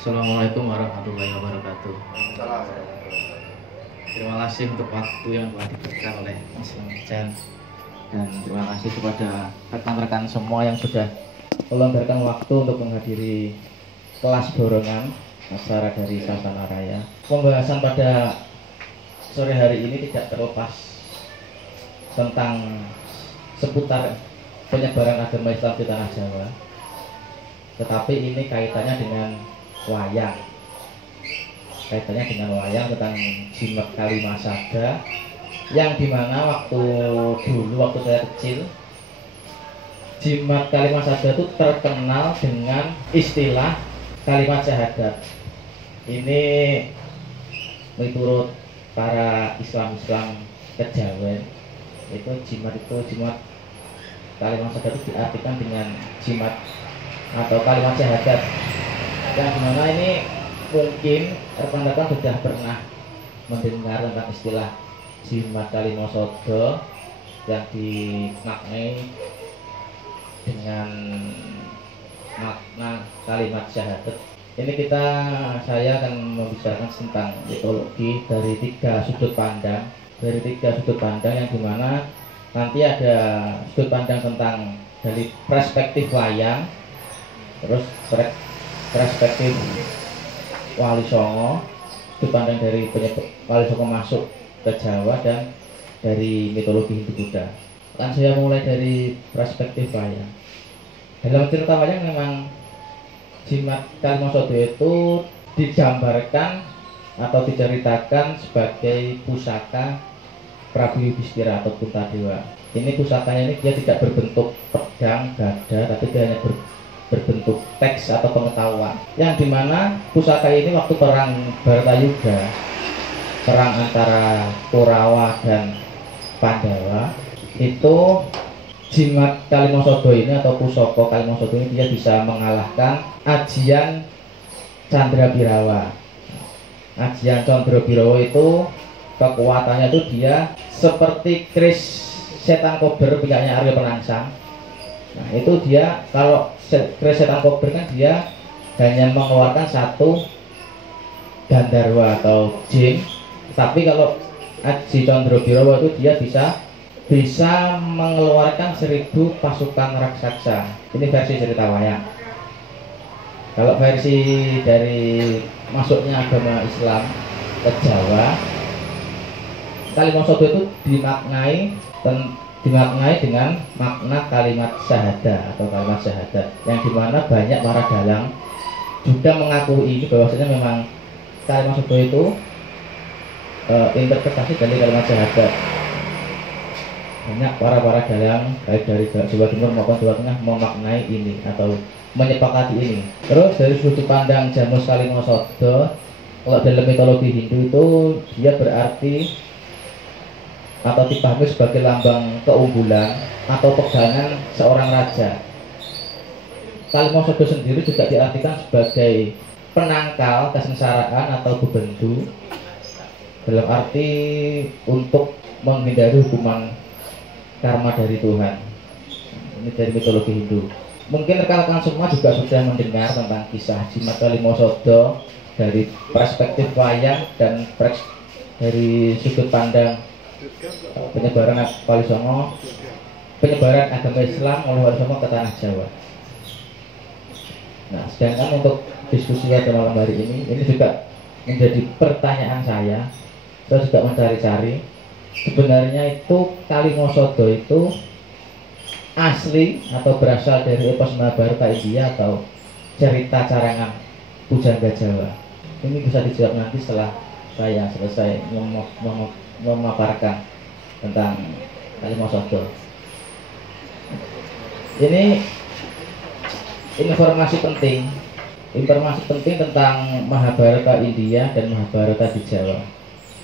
Assalamualaikum warahmatullahi wabarakatuh. Terima kasih untuk waktu yang telah diberikan oleh Mas Jan, dan terima kasih kepada rekan-rekan semua yang sudah meluangkan waktu untuk menghadiri kelas dorongan acara dari Sasana Raya. Pembahasan pada sore hari ini tidak terlepas tentang seputar penyebaran agama Islam di tanah Jawa, tetapi ini kaitannya dengan wayang, tentang jimat Kalimasada, yang dimana waktu saya kecil, jimat Kalimasada itu terkenal dengan istilah kalimat syahadat. Ini menurut para Islam kejawen, jimat Kalimasada itu diartikan dengan jimat atau kalimat syahadat, yang dimana ini mungkin rekan-rekan sudah pernah mendengar tentang istilah jimat Kalimasada yang dimaknai dengan makna kalimat syahadat. Ini saya akan membicarakan tentang mitologi dari tiga sudut pandang, yang dimana nanti ada sudut pandang tentang dari perspektif wayang, terus perspektif Wali Songo, sudut pandang dari Wali Songo masuk ke Jawa, dan dari mitologi Hindu Buddha. Kan saya mulai dari perspektif wayang. Dalam cerita wayang memang jimat Kalimasada itu digambarkan atau diceritakan sebagai pusaka Prabu Yudhistira atau Puntadewa. Ini pusakanya dia tidak berbentuk pedang, gada, tapi dia hanya berbentuk teks atau pengetahuan, yang dimana pusaka ini waktu perang Bharatayuda, perang antara Kurawa dan Pandawa, itu jimat Kalimasada ini atau pusaka Kalimasada ini dia bisa mengalahkan Ajian Candrabirawa. Ajian Candrabirawa itu kekuatannya itu dia seperti keris setan kober punyanya Arya Penangsang. Nah, itu dia kalau keris setan kober kan dia hanya mengeluarkan satu Gandharwa atau jin, tapi kalau Aji Candrabirawa itu dia bisa mengeluarkan 1000 pasukan raksasa. Ini versi cerita wayang. Kalau versi dari masuknya agama Islam ke Jawa, Kalimasada itu dimaknai dengan makna kalimat syahadat atau kalimat syahadat, yang dimana banyak para dalang juga mengakui bahwasanya memang Kalimasada itu interpretasi dari kalimat syahadat. Banyak para dalang baik dari Jawa Timur maupun Jawa Tengah memaknai ini atau menyepakati ini. Terus dari sudut pandang Jamus Kalimasada, kalau dalam mitologi Hindu itu dia berarti atau dipahami sebagai lambang keunggulan atau pegangan seorang raja. Kalimasada sendiri juga diartikan sebagai penangkal kesengsaraan atau bebendu, dalam arti untuk menghindari hukuman karma dari Tuhan. Ini dari mitologi Hindu. Mungkin rekan-rekan semua juga sudah mendengar tentang kisah jimat Kalimasada dari perspektif wayang dan dari sudut pandang penyebaran Wali Songo, penyebaran agama Islam oleh Wali Songo ke tanah Jawa. Nah, sedangkan untuk diskusi pada malam hari ini juga menjadi pertanyaan saya juga mencari-cari sebenarnya itu Kalimasada itu asli atau berasal dari epos Mahabharata India atau cerita carangan Pujangga Jawa. Ini bisa dijawab nanti setelah saya selesai memaparkan tentang Kalimasada. Ini informasi penting tentang Mahabharata India dan Mahabharata di Jawa.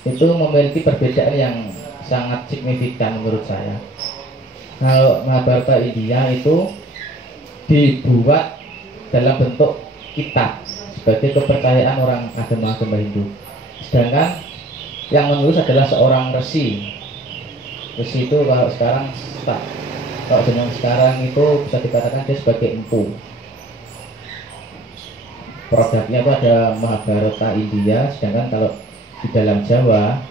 Itu memiliki perbedaan yang sangat signifikan menurut saya. Kalau Mahabharata India itu dibuat dalam bentuk kitab sebagai kepercayaan orang agama Hindu, sedangkan yang menulis adalah seorang resi. Resi itu kalau zaman sekarang itu bisa dikatakan dia sebagai empu. produknya itu ada Mahabharata India, sedangkan kalau di dalam Jawa,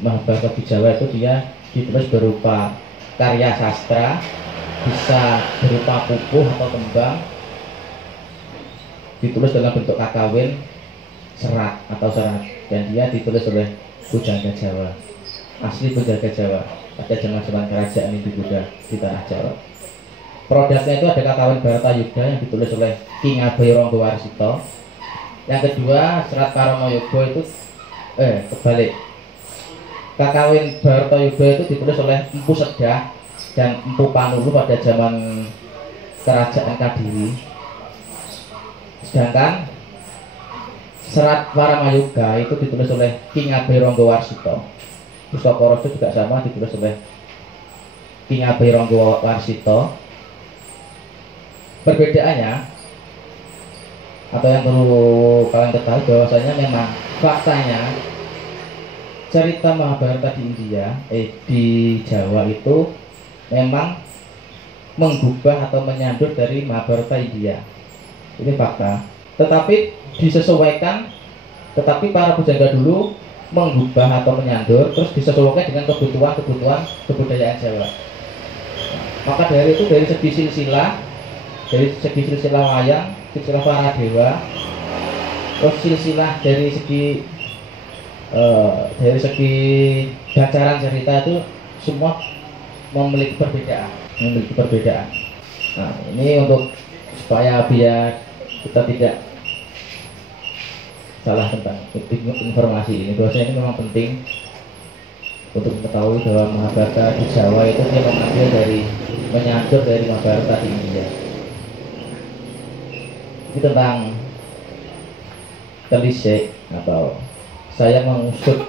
Mahabharata di Jawa itu dia ditulis berupa karya sastra, bisa berupa pupuh atau tembang, ditulis dalam bentuk kakawin, serat atau serat, dan dia ditulis oleh pujangga Jawa, asli pujangga Jawa pada zaman-zaman kerajaan Hindu Buddha di tanah Jawa. Produknya itu ada kakawin Bharatayuda yang ditulis oleh Ki Ngabai Ranggawarsita. Yang kedua, serat Paramayuda itu kebalik. Kakawin Bharatayuda itu ditulis oleh Empu Sedah dan Empu Panulu pada zaman kerajaan Kadiri. Sedangkan serat Paramayuda itu ditulis oleh Ki Ngabai Ranggawarsita. Pustaka Raja juga sama, ditulis oleh Ki Ngabai Ranggawarsita. Perbedaannya atau yang perlu kalian ketahui bahwasanya memang faktanya cerita Mahabharata di India di Jawa itu memang menggubah atau menyandur dari Mahabharata India. Ini fakta. Tetapi disesuaikan, tetapi para pujangga dulu menggubah atau menyandur terus disesuaikan dengan kebutuhan kebudayaan Jawa. Maka dari itu, dari segi silsilah, dari segi silsilah wayang, silsilah para dewa, terus silsilah dari segi gacaran cerita itu semua memiliki perbedaan. Nah, ini untuk supaya biar kita tidak salah tentang informasi ini, bahwasanya ini memang penting untuk mengetahui bahwa Mahabharata di Jawa itu dia mengambil menyandur dari Mahabharata di India. Ini tentang telisik atau saya mengusut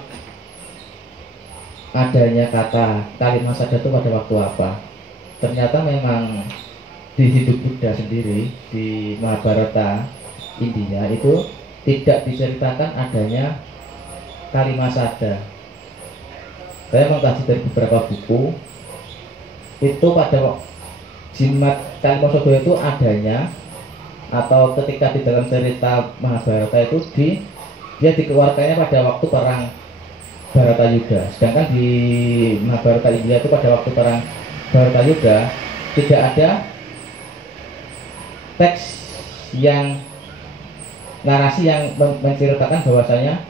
adanya kata Kalimasada itu pada waktu apa. Ternyata memang di hidup Buddha sendiri di Mahabharata India itu tidak diceritakan adanya Kalimasada. Saya mengkaji dari beberapa buku itu pada jimat Kalimasada itu adanya, atau ketika di dalam cerita Mahabharata itu dia dikeluarkannya pada waktu perang Bharatayuda. Sedangkan di Mahabharata India itu pada waktu perang Bharatayuda tidak ada teks yang narasi yang menceritakan bahwasanya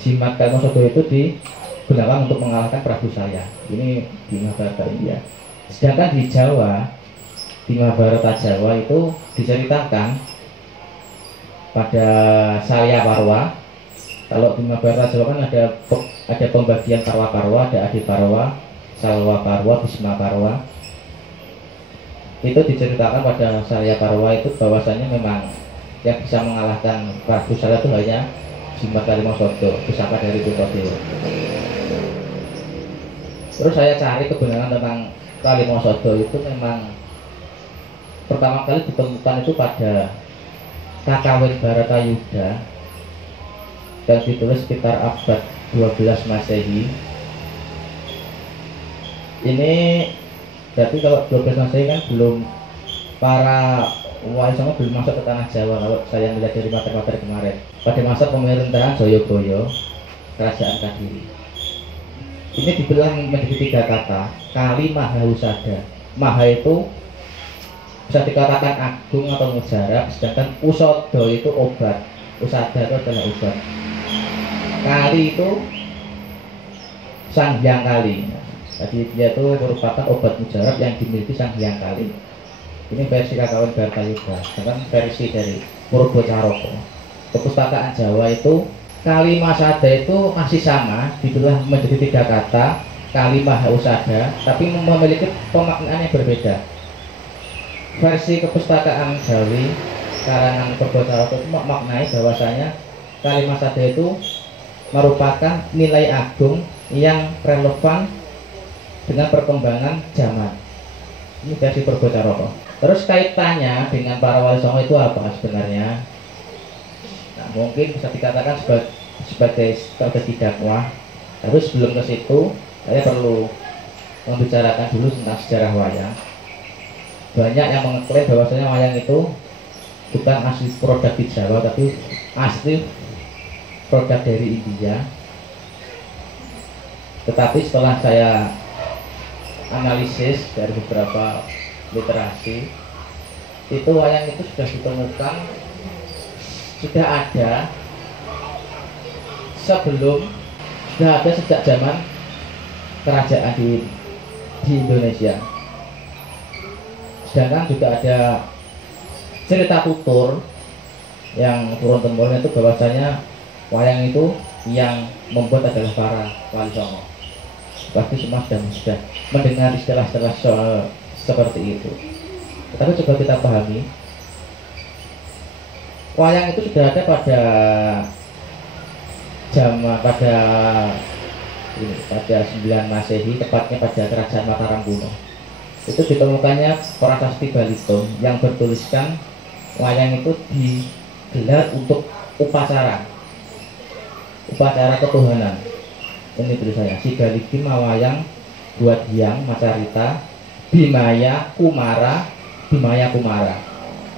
jimat Kalimasada itu digunakan untuk mengalahkan Prabu Salya. Ini di Mahabharata India. Sedangkan di Jawa, di Mahabharata Jawa itu diceritakan pada Salya Parwa. Kalau di Mahabharata Jawa kan ada pembagian Parwa-Parwa, ada Adi Parwa, Salwa Parwa, Bhisma Parwa. Itu diceritakan pada Salya Parwa itu bahwasanya memang yang bisa mengalahkan Prabu Salya itu hanya jimat Kalimasada, pusaka dari Puntadewa. Terus saya cari kebenaran tentang Kalimasada itu memang pertama kali ditemukan itu pada kakawin Bharatayuda yang ditulis sekitar abad 12 Masehi. Ini berarti kalau 12 Masehi kan belum para Wali Songo belum masuk ke tanah Jawa. Kalau saya melihat dari materi-materi kemarin, pada masa pemerintahan Jayabaya, kerajaan Kadiri, ini dibelah menjadi 3 kata. Kali Maha Usada. Maha itu bisa dikatakan agung atau mujarab, sedangkan Usada itu obat. Usada itu adalah obat. Kali itu Sang Hyang Kali. Jadi dia itu merupakan obat mujarab yang dimiliki Sang Hyang Kali. Ini versi kakawin Bharatayuda. Sedangkan versi dari Purbacaraka, kepustakaan Jawa itu Kalimasada itu masih sama, dibelah menjadi 3 kata, Kali Maha Usada, tapi memiliki pemaknaan yang berbeda. Versi kepustakaan Jawi karangan Purbacaraka itu memaknai bahwasanya Kalimasada itu merupakan nilai agung yang relevan dengan perkembangan zaman. Ini versi Purbacaraka. Terus kaitannya dengan para wali songo itu apa sebenarnya? Nah, mungkin bisa dikatakan sebagai strategi dakwah. Tapi sebelum ke situ, saya perlu membicarakan dulu tentang sejarah wayang. Banyak yang mengklaim bahwasanya wayang itu bukan asli produk di Jawa, tapi asli produk dari India. Tetapi setelah saya analisis dari beberapa literasi, itu wayang itu sudah ditemukan, sudah ada sejak zaman kerajaan di Indonesia. Sedangkan juga ada cerita tutur yang turun temurun itu bahwasanya wayang itu yang membuat adalah para wali songo. Pasti semua sudah mendengar istilah-istilah seperti itu. Tetapi coba kita pahami, wayang itu sudah ada pada pada 9 Masehi, tepatnya pada Kerajaan Mataram kuno. Itu ditemukannya prasasti Balitung yang bertuliskan wayang itu digelar untuk upacara ketuhanan. Ini tulisannya, Sigaligi Mawayang buat Hyang Macarita Bimaya Kumara.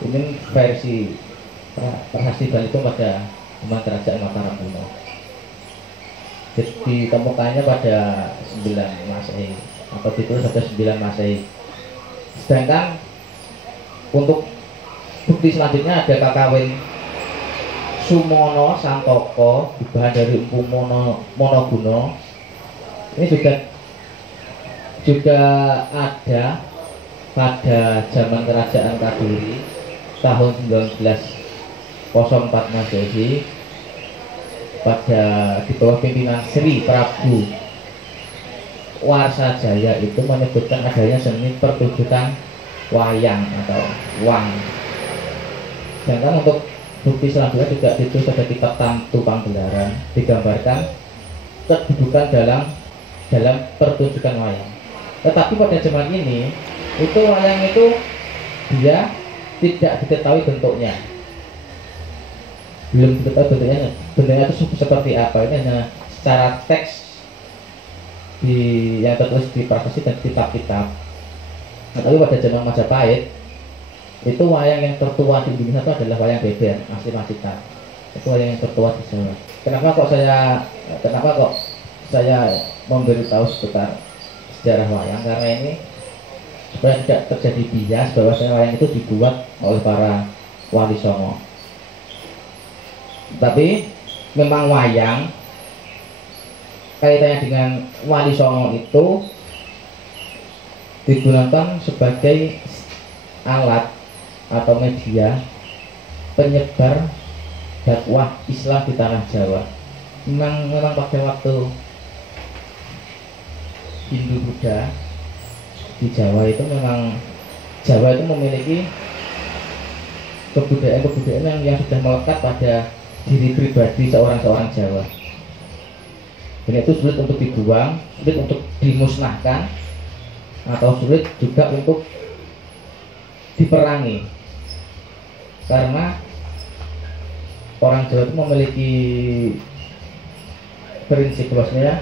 Ini versi prasasti Balitung pada zaman Kerajaan Mataram kuno. Ditemukannya pada 9 Masehi atau ditulis pada 9 Masehi. Sedangkan untuk bukti selanjutnya ada kakawin Sumono Santoko dibahan dari Empu Monoguna. Ini juga ada pada zaman Kerajaan Kaduri tahun 1904 Masehi, pada di bawah pimpinan Sri Prabu Warsajaya itu menyebutkan adanya seni pertunjukan wayang atau wang. Sedangkan untuk bukti selanjutnya juga ditulis pada kitab Tamtu Panggelaran, digambarkan kedudukan dalam pertunjukan wayang. Tetapi pada zaman ini itu wayang itu dia tidak diketahui bentuknya, belum diketahui bentuknya itu seperti apa. Ini hanya secara teks yang tertulis di prasasti dan kitab-kitab. Nah, tapi pada zaman Majapahit itu wayang yang tertua di Indonesia itu adalah wayang beber asli Pacitan. Itu wayang yang tertua di Jawa. Kenapa kok saya memberitahu seputar sejarah wayang? Karena ini supaya tidak terjadi bias bahwa wayang itu dibuat oleh para wali songo. Tapi memang wayang kaitannya dengan wali songo itu digunakan sebagai alat atau media penyebar dakwah Islam di tanah Jawa. Memang pada waktu Hindu Buddha di Jawa itu memang Jawa itu memiliki kebudayaan yang sudah melekat pada diri pribadi seorang Jawa. Dan itu sulit untuk dibuang, sulit untuk dimusnahkan, atau sulit juga untuk diperangi. Karena orang Jawa itu memiliki prinsip bahwasanya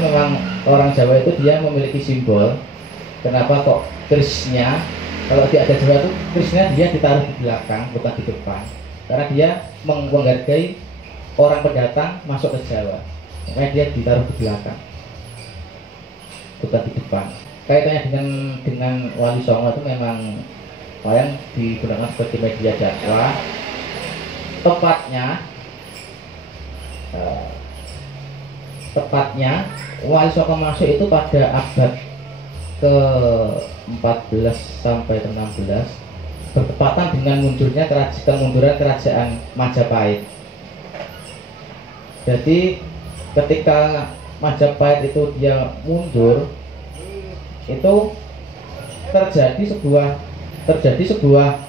memang orang Jawa itu dia memiliki simbol. Kenapa kok kerisnya, kalau dia ada Jawa itu kerisnya dia ditaruh di belakang bukan di depan, karena dia menghargai orang pendatang masuk ke Jawa, makanya dia ditaruh di belakang bukan di depan. Kaitannya dengan wali songo itu memang wayang digunakan sebagai media dakwah. Tepatnya wali songo masuk itu pada abad ke-14 sampai ke-16, bertepatan dengan kemunduran kerajaan Majapahit. Jadi ketika Majapahit itu dia mundur, itu terjadi sebuah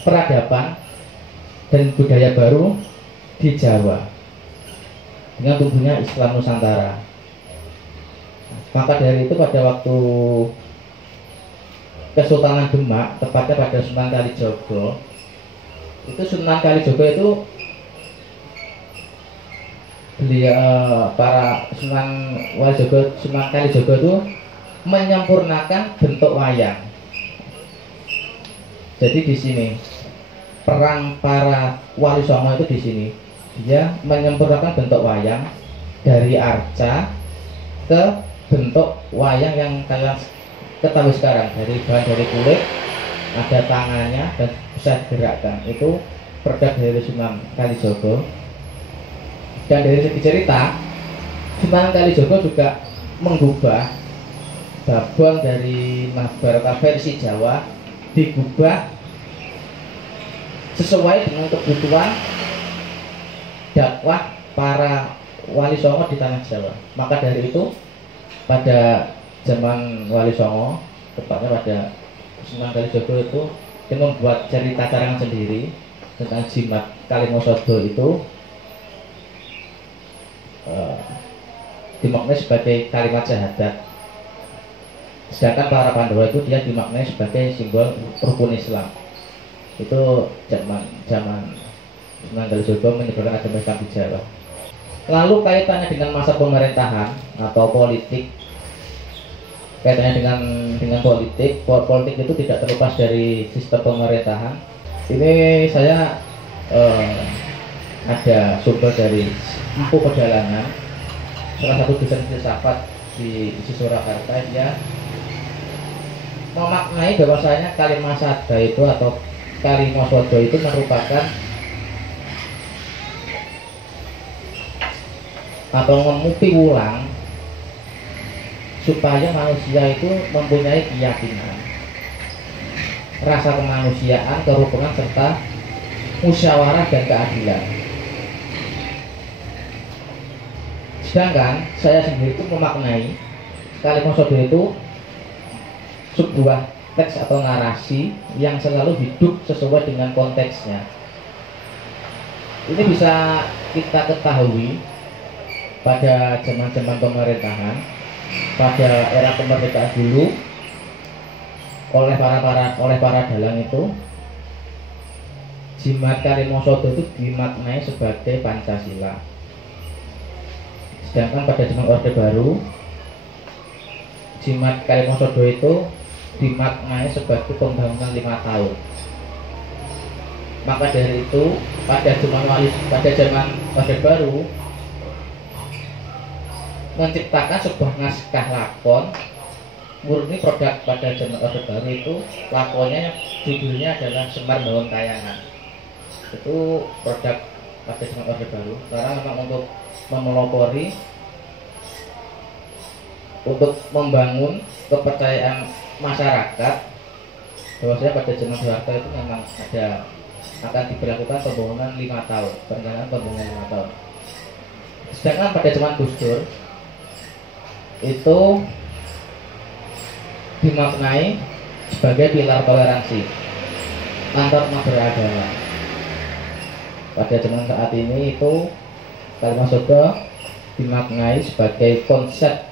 peradaban dan budaya baru di Jawa dengan tumbuhnya Islam Nusantara. Maka dari itu pada waktu Kesultanan Demak, tepatnya pada Sunan Kalijogo, Sunan Kalijogo itu para Sunan Kalijogo itu menyempurnakan bentuk wayang. Jadi di sini perang para Wali Songo itu di sini dia menyempurnakan bentuk wayang dari arca ke bentuk wayang yang kalian ketahui sekarang, dari bahan dari kulit, ada tangannya dan bisa digerakkan. Itu produk dari Sunan Kalijogo. Dan dari segi cerita, Sunan Kalijogo juga menggubah babon dari Mahabharata versi Jawa, digubah sesuai dengan kebutuhan dakwah para Wali Songo di tanah Jawa. Maka dari itu pada zaman Wali Songo, tepatnya pada Sunan Kalijogo itu, dia membuat cerita karangan sendiri tentang jimat Kalimosodo itu dimaknai sebagai kalimat syahadat. Sedangkan para Pandawa itu dia dimaknai sebagai simbol rukun Islam. Itu zaman Sunan Kalijogo menyebarkan agama Islam di Jawa. Lalu kaitannya dengan masa pemerintahan atau politik, kaitannya dengan politik itu tidak terlepas dari sistem pemerintahan. Ini saya ada sumber dari Empu Pedalangan, salah satu dosen filsafat di Surakarta. Dia memaknai bahwasanya Kalimasada itu atau Kalimosodo itu merupakan atau memupi ulang supaya manusia itu mempunyai keyakinan, rasa kemanusiaan, kerukunan serta musyawarah dan keadilan. Sedangkan saya sendiri itu memaknai Kalimosodo itu sebuah teks atau narasi yang selalu hidup sesuai dengan konteksnya. Ini bisa kita ketahui pada zaman-zaman pemerintahan, pada era kemerdekaan dulu, oleh para dalang itu, jimat Kalimosodo itu dimaknai sebagai Pancasila. Sedangkan pada zaman Orde Baru, jimat Kalimosodo itu dimaknai sebagai pembangunan 5 tahun. Maka dari itu pada zaman Orde Baru menciptakan sebuah naskah lakon murni produk pada zaman Orde Baru. Itu lakonnya judulnya adalah Semar Bangun Kayangan. Itu produk pada zaman Orde Baru. Sekarang memang untuk memelopori, untuk membangun kepercayaan masyarakat bahwasanya pada zaman Soeharto itu memang akan diberlakukan pembangunan 5 tahun, perencanaan pembangunan 5 tahun. Sedangkan pada zaman Gus Dur itu dimaknai sebagai pilar toleransi antar umat beragama. Pada zaman saat ini itu Kalimosodo dimaknai sebagai konsep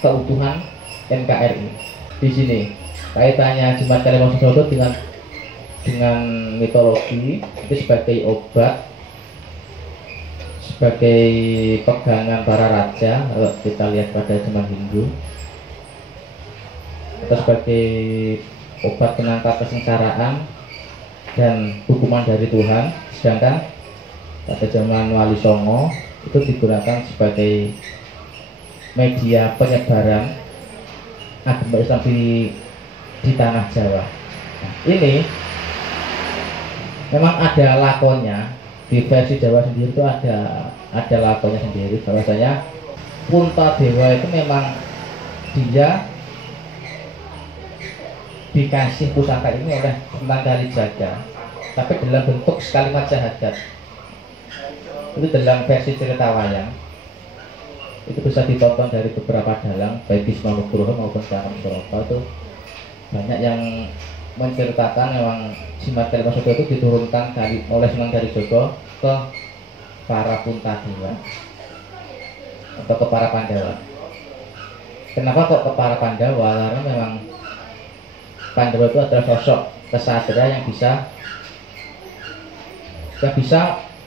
keutuhan NKRI. Di sini kaitannya jimat Kalimosodo dengan mitologi itu sebagai obat, sebagai pegangan para raja kalau kita lihat pada zaman Hindu, atau sebagai obat penangkal kesengsaraan dan hukuman dari Tuhan. Sedangkan pada zaman Wali Songo itu digunakan sebagai media penyebaran agama Islam di tanah Jawa. Nah, ini memang ada lakonnya. Di versi Jawa sendiri itu ada lakonnya sendiri, bahwasanya Puntadewa itu memang dia dikasih pusaka ini oleh Sunan Kalijaga, tapi dalam bentuk kalimat syahadat. Itu dalam versi cerita wayang. Itu bisa ditonton dari beberapa dalang, baik Bisma Nugroho maupun Kangen Suroto. Itu banyak yang menceritakan memang jimat Kalimosodo itu diturunkan oleh Sunan Kalijogo ke para Puntadewa atau ke para Pandawa. Kenapa kok ke para Pandawa? Karena memang Pandawa itu adalah sosok kesatria yang bisa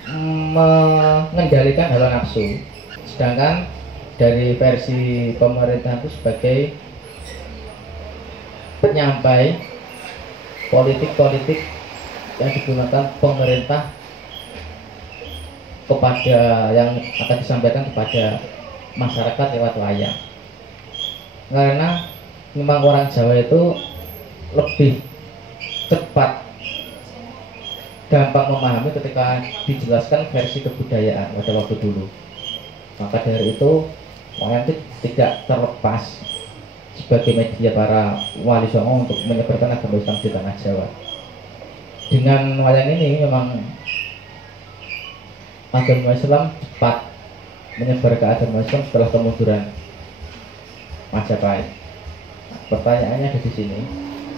mengendalikan hawa nafsu. Sedangkan dari versi pemerintah itu sebagai penyampai politik-politik yang digunakan pemerintah kepada yang akan disampaikan kepada masyarakat lewat wayang. Karena memang orang Jawa itu lebih cepat gampang memahami ketika dijelaskan versi kebudayaan pada waktu dulu. Maka dari itu wayang itu tidak terlepas sebagai media para wali songo untuk menyebarkan agama Islam di tanah Jawa. Dengan wayang ini memang agama Islam cepat menyebar ke agama Islam setelah kemunduran Majapahit. Nah, pertanyaannya ada di sini.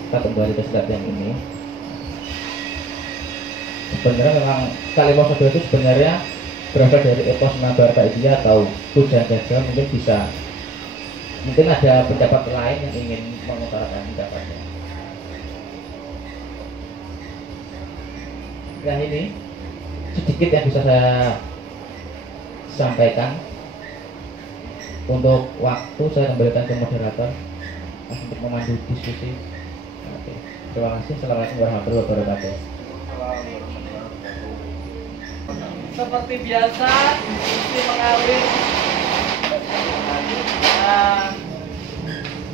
Kita kembali ke slide yang ini. Sebenarnya memang Kaliwasodo itu sebenarnya berasal dari epos Mahabharata India atau Pujangga Jawa. Mungkin ada pendapat lain yang ingin mengutarakan pendapatnya. Nah, ini sedikit yang bisa saya sampaikan. Untuk waktu saya kembalikan ke moderator untuk memandu diskusi. Oke. Terima kasih. Assalamualaikum warahmatullahi wabarakatuh. Seperti biasa, diskusi mengalir.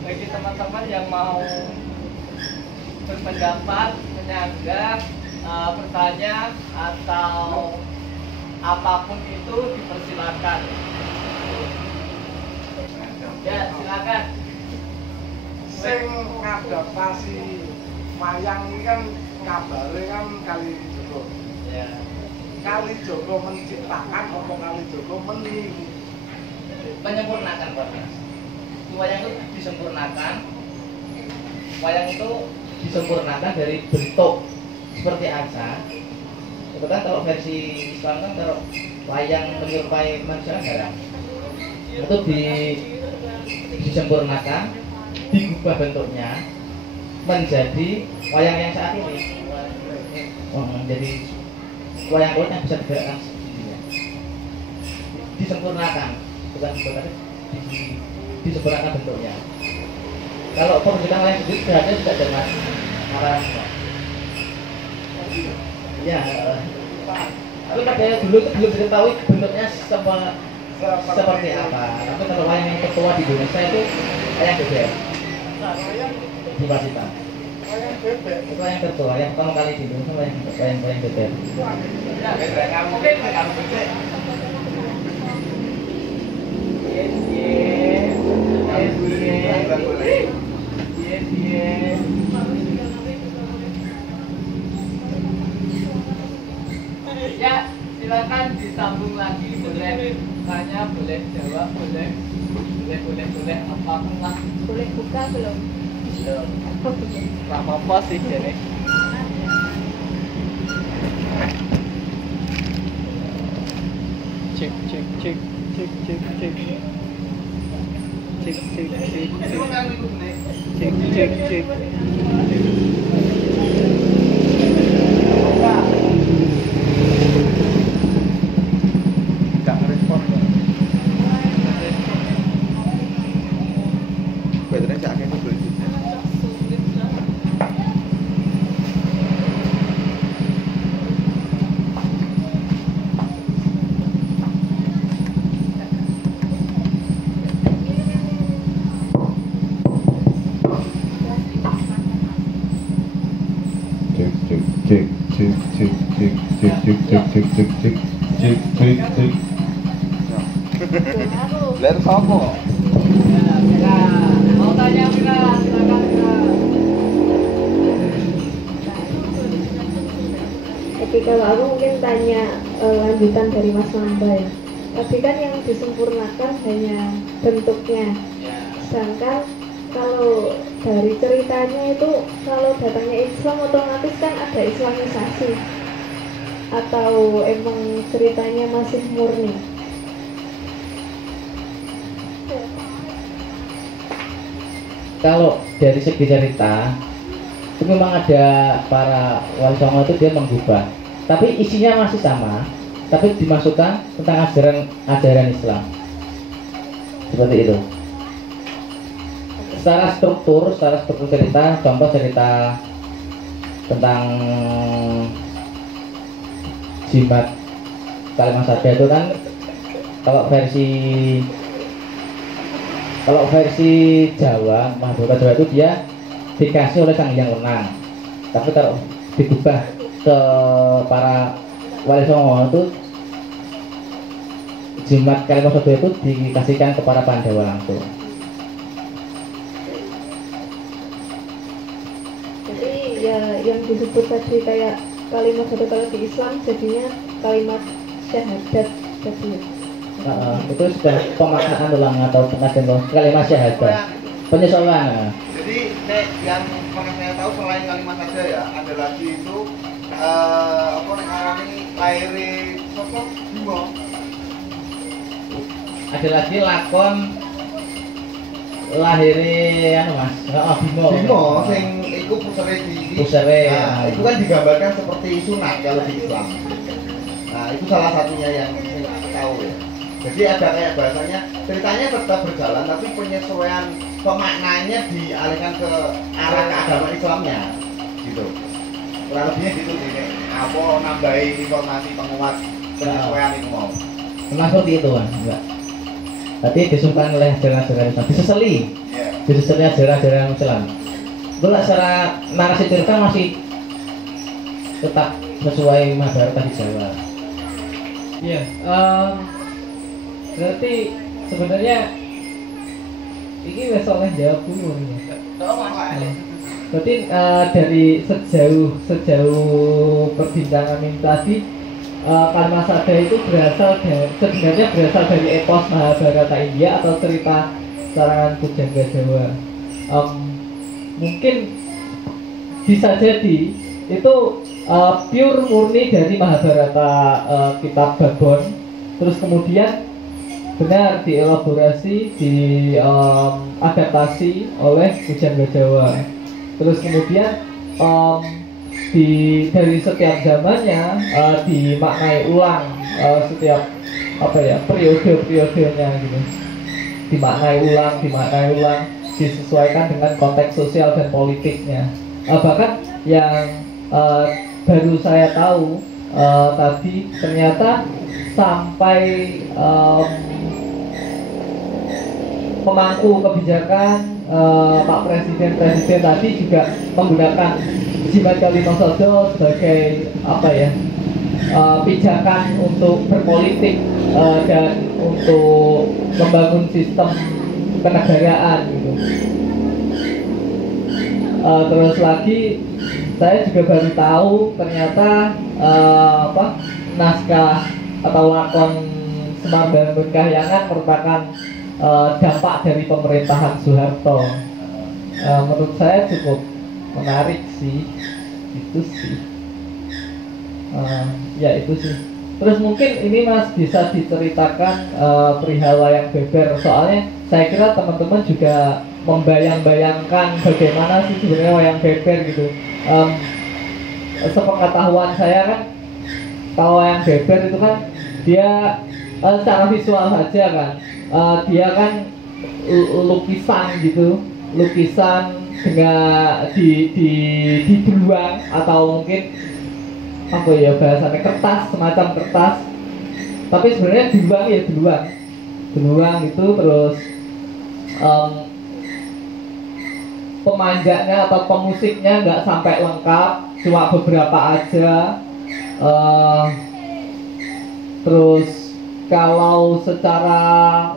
Bagi teman-teman yang mau berpendapat, menyanggah, bertanya atau apapun itu dipersilakan. Ya, silakan. Sing ngadaptasi wayang ini kan kabare kan Kalijogo. Ya. Kalijogo menciptakan apa Kalijogo Menyempurnakan, Pak. Wayang itu disempurnakan. Wayang itu disempurnakan dari bentuk seperti apa? Itu kan kalau versi Islam kan kalau wayang menyerupai manusia jarang. Itu disempurnakan, diubah bentuknya menjadi wayang yang saat ini. Jadi wayang kulit yang bisa digerakkan sendirinya. Disempurnakan, bukan disempurnakan bentuknya. Kalau perwujudan wayang sendiri sebenarnya sudah dengan arah ya, tapi pada dulu itu belum diketahui bentuknya seperti apa. Tapi kalau wayang yang tertua di Indonesia itu wayang bebek di Pacitan. wayang bebek. Itu wayang tertua, yang pertama kali di Indonesia wayang bebek. Ya, bebek kamu bebek. Ya, silakan disambung lagi, boleh tanya, boleh jawab, boleh apapun lah. Boleh buka belum? Belum. Nggak apa-apa sih jadi. Cek. Gak respon. Bedanya sak kene kuwi. Cek. Ler sapa? Ya, mau tanya Mira, silakan Mira. Oke, kalau aku mungkin tanya lanjutan dari Mas Mamba ya. Tapi kan yang disempurnakan hanya bentuknya. Sedangkan kalau dari ceritanya itu kalau datangnya Islam otomatis kan ada Islamisasi. Atau emang ceritanya masih murni? Kalau dari segi cerita itu memang ada para wali songo itu dia mengubah, tapi isinya masih sama, tapi dimasukkan tentang ajaran Islam seperti itu. secara struktur cerita, contoh cerita tentang jimat kalimat sabda itu kan kalau versi Jawa, Mahabharata Jawa itu dia dikasih oleh Sang Hyang Wenang. Tapi kalau digubah ke para wali songo itu jimat kalimat sabda itu dikasihkan kepada Pandawa langsung. Ya yang disebut tadi kayak kalimat satu kalau di Islam jadinya kalimat syahadat tadi. Itu sudah pemaknaan ulang atau pengajian kalimat syahadat penyesuaian. Jadi yang pernah saya tahu selain kalimat saja ya, ada lagi itu apa namanya lairi sosok Bimo. Ada lagi lakon lahirnya Mas. Bimo sing iku pusare Pusare. itu kan digambarkan seperti sunat kalau di Islam. Nah, itu salah satunya yang saya tahu ya. Jadi ada kayak bahasanya ceritanya tetap berjalan tapi penyesuaian pemaknanya dialihkan ke arah keagamaan Islamnya gitu. Kurang lebihnya gitu ini. Apa nambahin informasi penguat penyesuaian itu mau. Memang seperti itu Mas. Enggak. Tapi disukai oleh ajaran-ajaran Islam. Diseseli. Diseseli ajaran-ajaran Islam. Itu lah secara narasi cerita masih tetap sesuai Mahabharata di Jawa. Iya, berarti sebenarnya ini wes oleh jawab dulu nih. Berarti dari sejauh perbincangan ini tadi kalimat sabda itu sebenarnya berasal dari epos Mahabharata India atau cerita sarangan pujangga Jawa. Mungkin bisa jadi itu pure murni dari Mahabharata kitab Babon, terus kemudian benar dielaborasi, diadaptasi oleh pujangga Jawa, terus kemudian dari setiap zamannya dimaknai ulang setiap periode-periodenya gitu, dimaknai ulang disesuaikan dengan konteks sosial dan politiknya. Bahkan yang baru saya tahu tadi ternyata sampai pemangku kebijakan Pak Presiden tadi juga menggunakan jimat kalimat sabda sebagai pijakan untuk berpolitik dan untuk membangun sistem kenegaraan gitu. Terus lagi saya juga baru tahu ternyata naskah atau lakon Semar dan Kahyangan merupakan dampak dari pemerintahan Soeharto. Menurut saya cukup menarik sih, itu sih. Ya itu sih. Terus mungkin ini Mas bisa diceritakan perihal wayang beber. Soalnya saya kira teman-teman juga membayang-bayangkan bagaimana sih sebenarnya wayang beber gitu. Sepengetahuan saya kan kalau wayang beber itu kan dia secara visual saja kan, dia kan lukisan gitu, lukisan dengan di beruang atau mungkin bahasanya kertas, semacam kertas, tapi sebenarnya beruang itu. Terus pemanjanya atau pemusiknya nggak sampai lengkap, cuma beberapa aja. Terus kalau secara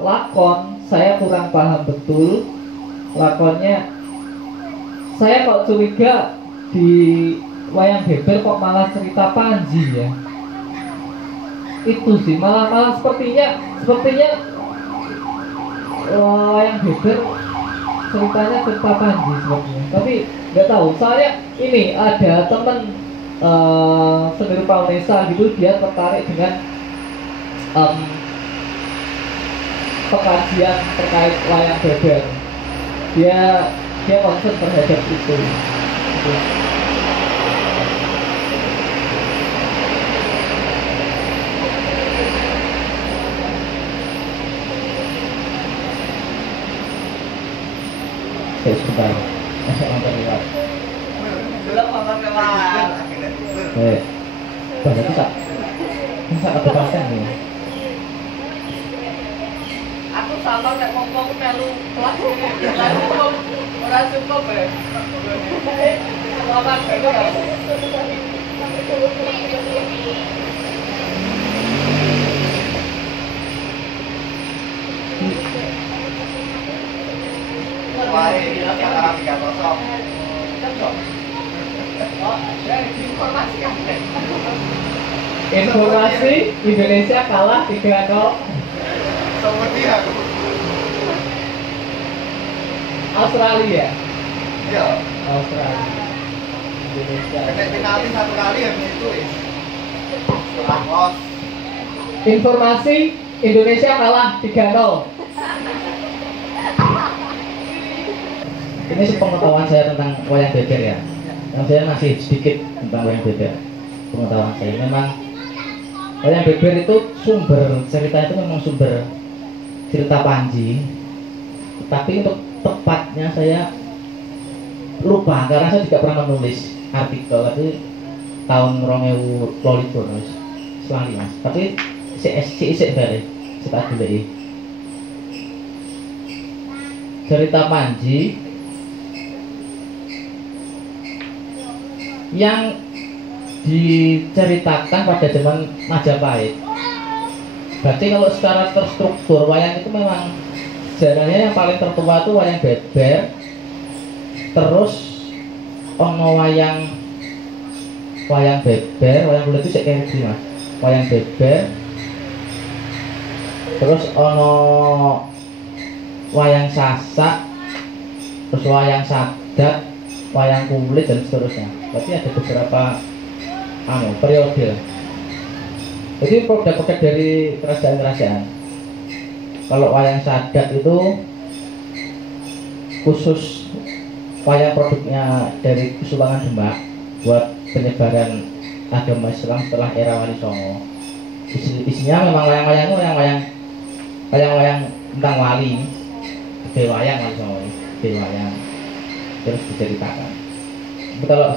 lakon saya kurang paham betul lakonnya. Saya kok curiga di wayang beber kok malah cerita Panji ya. Itu sih malah sepertinya wayang beber ceritanya cerita Panji sepertinya. Tapi nggak tahu. Soalnya ini ada temen seni rupa Unesa gitu, dia tertarik dengan pengkajian terkait wayang beber. Dia concern terhadap itu. sebentar. Masuk motor lewat. Baik. Berarti tak kabupaten ya. Aku sama nek ngomong melu kelas ini. Ora cukup ya. Selamat Wah, ini sekarang 3-0. Informasi Indonesia kalah 3-0. Seperti aku. Australia. Iya. Australia. Indonesia. Kena penalti 1 kali habis itu ya. Setelah los. Informasi Indonesia kalah 3-0. Ini pengetahuan saya tentang wayang beber ya. Yang saya masih sedikit tentang wayang beber. Pengetahuan saya memang wayang beber itu sumber cerita itu memang sumber cerita Panji. Tapi untuk tepatnya saya lupa karena saya tidak pernah menulis artikel. Tapi tahun 2022 mas, selali mas. Tapi si balik kita beli cerita Panji yang diceritakan pada zaman Majapahit. Berarti kalau secara terstruktur wayang itu memang sebenarnya yang paling tertua itu wayang beber, terus ono wayang beber, wayang kulit itu kayak gini mas, wayang beber, terus ono wayang sasak, terus wayang sadat, wayang kulit dan seterusnya. Tapi ada beberapa periode. Jadi produk-produk dari kerajaan-kerajaan. Kalau wayang sadat itu khusus wayang produknya dari Kesultanan Demak buat penyebaran agama Islam setelah era Wali Songo. Isinya memang wayang-wayang tentang wali, wayang Wali Songo, wayang terus diceritakan. Tapi kalau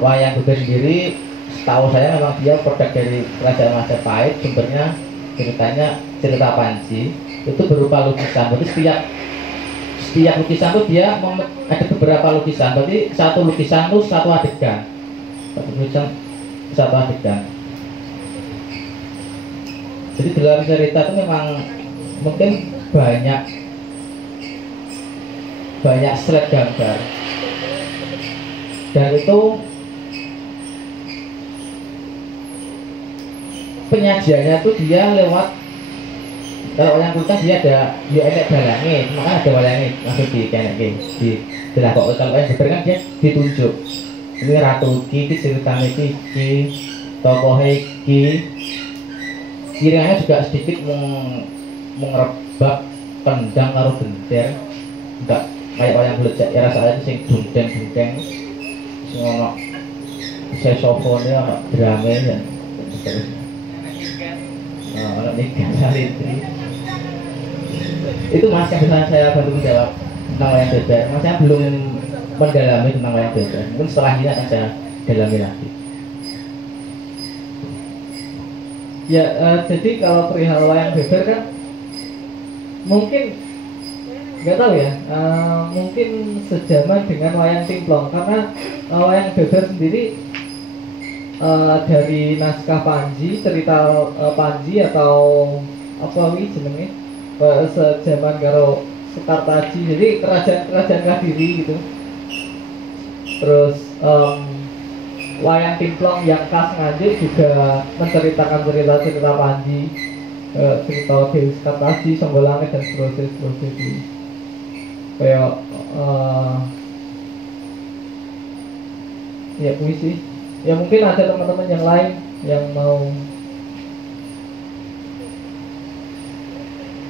wayang beber sendiri, setahu saya memang dia produk dari kerajaan Majapahit, sumbernya ceritanya cerita Panji, itu berupa lukisan. Berarti setiap lukisan itu dia ada beberapa lukisan. Berarti satu lukisan itu satu adegan. Jadi dalam cerita itu memang mungkin banyak slide gambar. Dan itu penyajiannya tuh dia lewat, kalau wayang kulit dia ada enek balangnya, makanya ada wayangnya langsung di dilakok. Kalau wayang beber kan dia ditunjuk, ini ratu iki ceritanya iki tokoh iki, kiriannya juga sedikit mengerebak kendang karo genter, enggak kayak wayang kulit ya rasanya itu sing dundeng sing ono sesofone ono drame dan seterusnya. Orang nikah kali itu mas yang bisa saya bantu menjawab tentang wayang beber. Mas saya belum mendalami tentang wayang beber. Mungkin setelah ini akan saya dalami lagi. Ya, jadi kalau perihal wayang beber kan mungkin nggak tahu ya, mungkin sejaman dengan wayang timplong karena wayang beber sendiri dari naskah Panji, cerita Panji atau apa wi jenenge sejaman karo Sekartaji, jadi kerajaan Kadiri gitu. Terus wayang timplong yang khas Nganjuk juga menceritakan cerita Panji, cerita Dewi Sekartaji, Songgolangit dan seterusnya. Kayak ya puisi. Ya mungkin ada teman-teman yang lain yang mau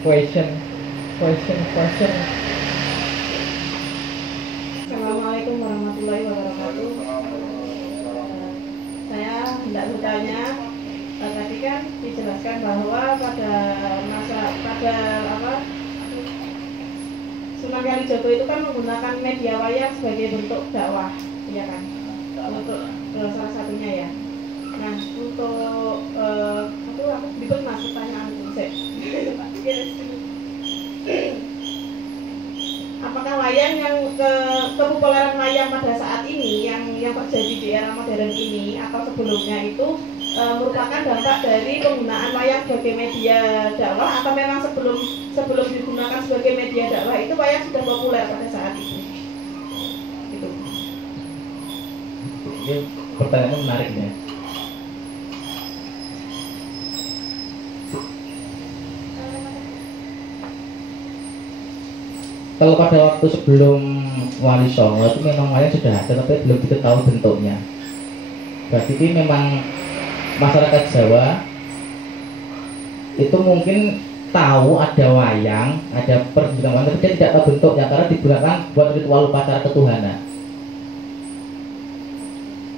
question. Assalamualaikum warahmatullahi wabarakatuh. Saya hendak bertanya, tadi kan dijelaskan bahwa pada Sunan Kalijogo itu kan menggunakan media wayang sebagai bentuk dakwah, ya kan? Untuk salah satunya ya. Nah, untuk aku ikut masuk pertanyaanku. Apakah wayang yang kepopuleran wayang pada saat ini yang terjadi di era modern ini atau sebelumnya itu merupakan dampak dari penggunaan wayang sebagai media dakwah, atau memang sebelum digunakan sebagai media dakwah itu wayang sudah populer pada saat itu? Itu. Ini pertanyaan menarik ya. Kalau pada waktu sebelum Wali Songo itu memang wayang sudah ada, tapi belum diketahui bentuknya. Berarti ini memang masyarakat Jawa itu mungkin tahu ada wayang, ada pertunjukan wayang, tapi dia tidak tahu bentuknya karena digunakan buat ritual upacara ketuhanan.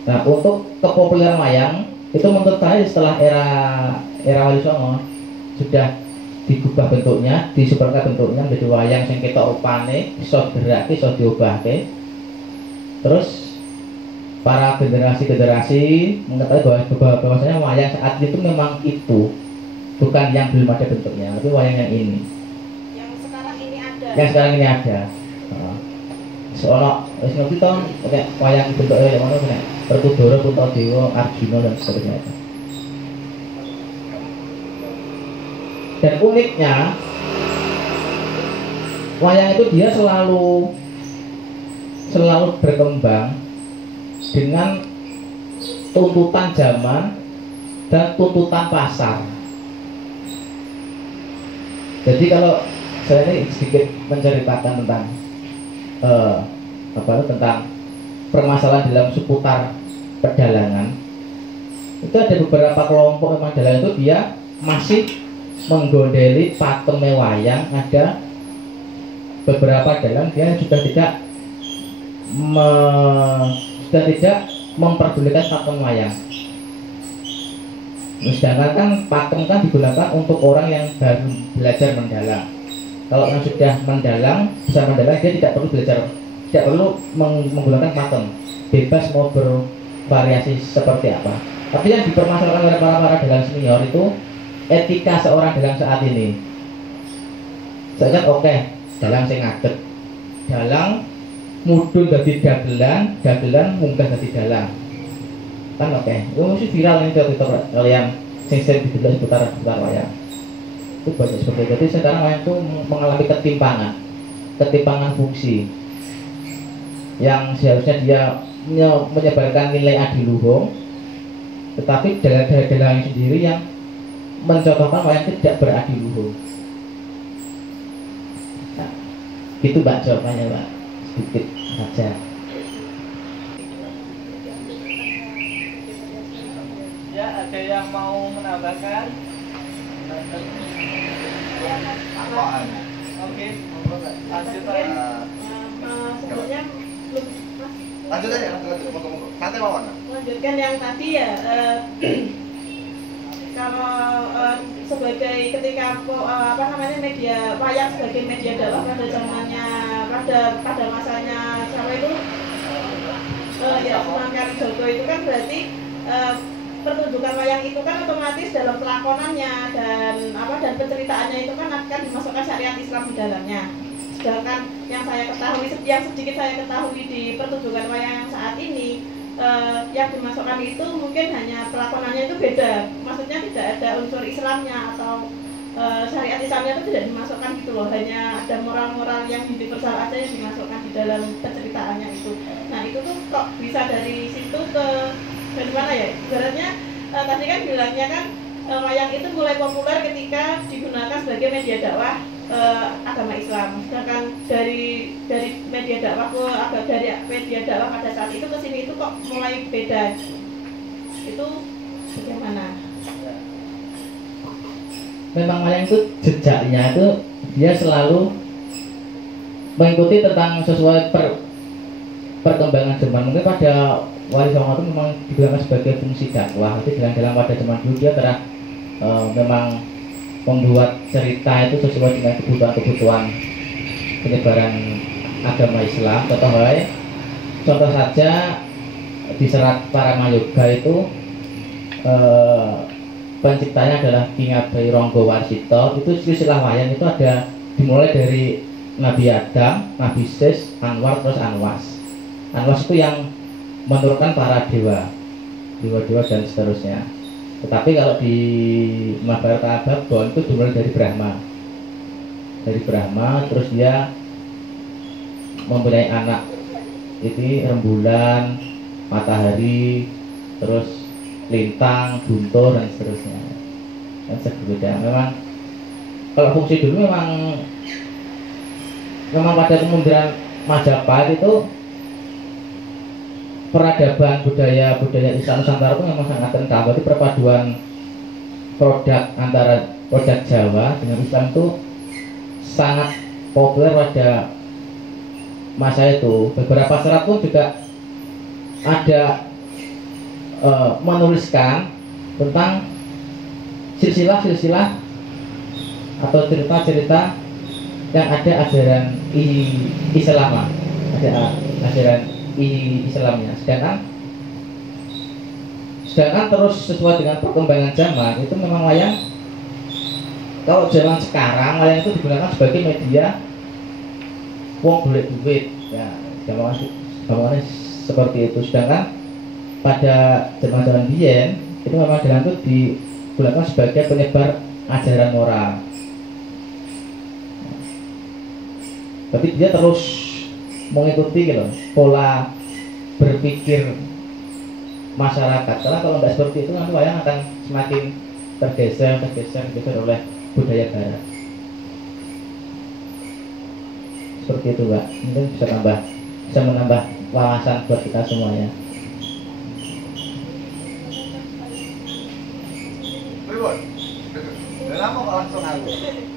Nah, untuk kepopuleran wayang itu menurut saya setelah era Wali Songo sudah digubah bentuknya, disuperkan bentuknya menjadi wayang sing ketok rupane, iso gerake, iso diobahke. Terus para generasi-generasi mengetahui bahwasanya wayang saat itu memang itu, bukan yang belum ada bentuknya, tapi wayang yang ini. Yang sekarang ini ada. Yang sekarang ini ada. Seolah wis ngerti to, pakai wayang bentuknya yang mana nek Perkudara, Puntadewa, Arjuna dan seterusnya. Dan uniknya wayang itu dia selalu berkembang dengan tuntutan zaman dan tuntutan pasar. Jadi kalau saya ini sedikit menceritakan tentang tentang permasalahan dalam seputar pedalangan, itu ada beberapa kelompok memang dalang itu dia masih menggondeli pakeme wayang. Ada beberapa dalang dia sudah tidak memperdulikan pakem wayang. Sedangkan kan pakem kan digunakan untuk orang yang baru belajar mendalang. Kalau yang sudah mendalang, bisa mendalang, dia tidak perlu belajar, tidak perlu menggunakan pakem, bebas mau bervariasi seperti apa. Tapi yang dipermasalahkan oleh para dalang senior itu etika seorang dalang saat ini. Saya kan oke, dalang sing ngadeg, dalang mudun dadi dagelan munggah dadi dalang. Kan oke. Itu mesti viral ini TikTok kalian sing didelok seputar wayang. Itu banyak seperti itu. Jadi sekarang wayang itu mengalami ketimpangan fungsi. Yang seharusnya dia menyebarkan nilai adiluhung, tetapi dalang sendiri yang mencontohkan wayang itu tidak beradiluhung. Nah, itu Mbak jawabannya Mbak, sedikit saja. Ya, ada yang mau menambahkan? Oke, monggo Mbak. Lanjut Pak. Sebenarnya belum Lanjut aja, monggo. Santai mawon. melanjutkan yang tadi ya. Kalau sebagai ketika media wayang sebagai media dakwah pada zamannya pada masanya Jawa itu ya Sunan Kalijogo itu kan berarti pertunjukan wayang itu kan otomatis dalam pelakonannya dan penceritaannya itu kan akan dimasukkan syariat Islam di dalamnya. Sedangkan yang sedikit saya ketahui di pertunjukan wayang yang saat ini, yang dimasukkan itu mungkin hanya pelakonannya itu beda, maksudnya tidak ada unsur Islamnya atau syariat Islamnya itu tidak dimasukkan gitu loh, hanya ada moral-moral yang universal aja yang dimasukkan di dalam penceritaannya itu. Nah itu tuh kok bisa dari situ ke mana ya, ibaratnya tadi kan bilangnya kan wayang itu mulai populer ketika digunakan sebagai media dakwah agama Islam. Sedangkan dari media dakwah pada saat itu ke sini itu kok mulai beda. Itu bagaimana? Memang wayang itu jejaknya itu dia selalu mengikuti tentang sesuai perkembangan zaman. Mungkin pada Wali Songo itu memang digunakan sebagai fungsi dakwah. Itu dalam pada zaman dulu dia telah memang membuat cerita itu sesuai dengan kebutuhan penyebaran agama Islam. Contoh saja di Serat Paramayoga itu penciptanya adalah Ki Ngabei Ronggo Warsito. Itu silsilah wayang itu ada dimulai dari Nabi Adam, Nabi Sis, Anwar, terus Anwas. Anwas itu yang menurunkan para dewa dan seterusnya. Tetapi kalau di Mahabharata Abhabon itu dimulai dari Brahma, terus dia mempunyai anak itu rembulan, matahari, terus lintang, guntur, dan seterusnya. Dan berbeda. Memang kalau fungsi dulu memang pada kemunduran Majapahit itu peradaban budaya Islam Nusantara itu memang sangat kental. Berarti perpaduan produk antara produk Jawa dengan Islam itu sangat populer pada masa itu. Beberapa serat pun juga ada menuliskan tentang silsilah atau cerita-cerita yang ada ajaran Islam, ada ajaran Islamnya. Sedangkan terus sesuai dengan perkembangan zaman itu memang wayang, kalau zaman sekarang wayang itu digunakan sebagai media wong golek duit ya, gampangannya seperti itu. Sedangkan pada zaman biyen itu memang dengan itu digunakan sebagai penyebar ajaran moral. Tapi dia terus mengikuti gitu pola berpikir masyarakat. Karena kalau nggak seperti itu nanti wayang akan semakin tergeser oleh budaya barat. Seperti itu, Mbak. Mungkin bisa menambah wawasan buat kita semuanya. Kenapa kok langsung aku?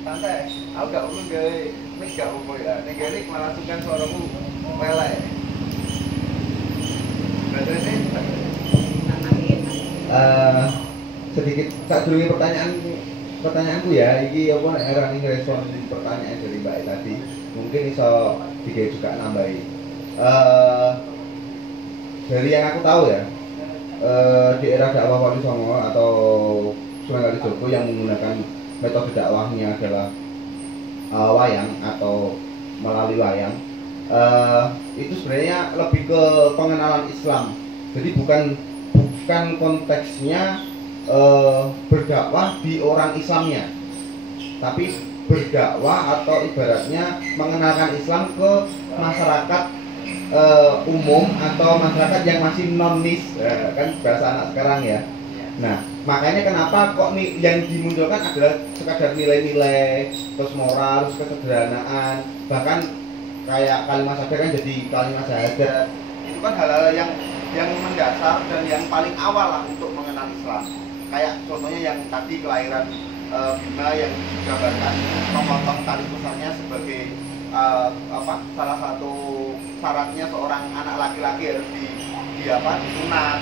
Santai, aku gak perlu gawe mic gak apa ya. Nek gawe mic malah langsung kan suaramu melek. Berarti sedikit tak dulu pertanyaanku ya. Iki apa era ini respon pertanyaan dari Mbak tadi. Mungkin iso digawe juga nambahi. Dari yang aku tahu ya, di era dakwah Wali Songo atau Sunan Kalijogo yang menggunakan metode dakwahnya adalah wayang atau melalui wayang, itu sebenarnya lebih ke pengenalan Islam. Jadi bukan konteksnya berdakwah di orang Islamnya, tapi berdakwah atau ibaratnya mengenalkan Islam ke masyarakat umum atau masyarakat yang masih nonis, kan bahasa anak sekarang ya. Nah, makanya kenapa kok yang dimunculkan adalah sekadar nilai-nilai, terus moral, terus kesederhanaan, bahkan kayak kalimat syahadat kan jadi kalimat syahadat. Itu kan hal-hal yang mendasar dan yang paling awal lah untuk mengenal Islam. Kayak contohnya yang tadi kelahiran Bima yang digambarkan memotong tali pusarnya sebagai salah satu syaratnya seorang anak laki-laki harus disunat.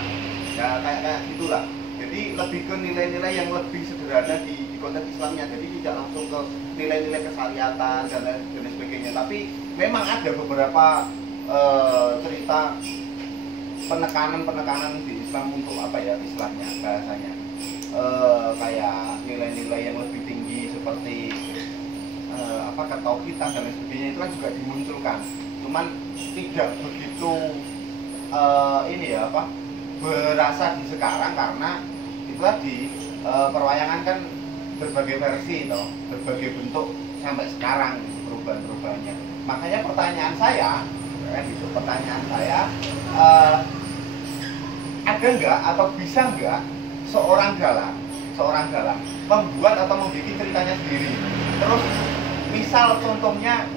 Ya kayak gitulah. Jadi lebih ke nilai-nilai yang lebih sederhana di konteks Islamnya. Jadi tidak langsung ke nilai-nilai kesyariatan dan lain sebagainya. Tapi memang ada beberapa cerita penekanan di Islam untuk apa ya istilahnya bahasanya, kayak nilai-nilai yang lebih tinggi seperti ketauhidan dan lain sebagainya itu kan juga dimunculkan. Cuman tidak begitu berasa di sekarang karena itu tadi perwayangan kan berbagai versi toh, berbagai bentuk sampai sekarang perubahan-perubahannya. Makanya pertanyaan saya ada nggak atau bisa nggak seorang dalang membuat atau membuat ceritanya sendiri. Terus misal contohnya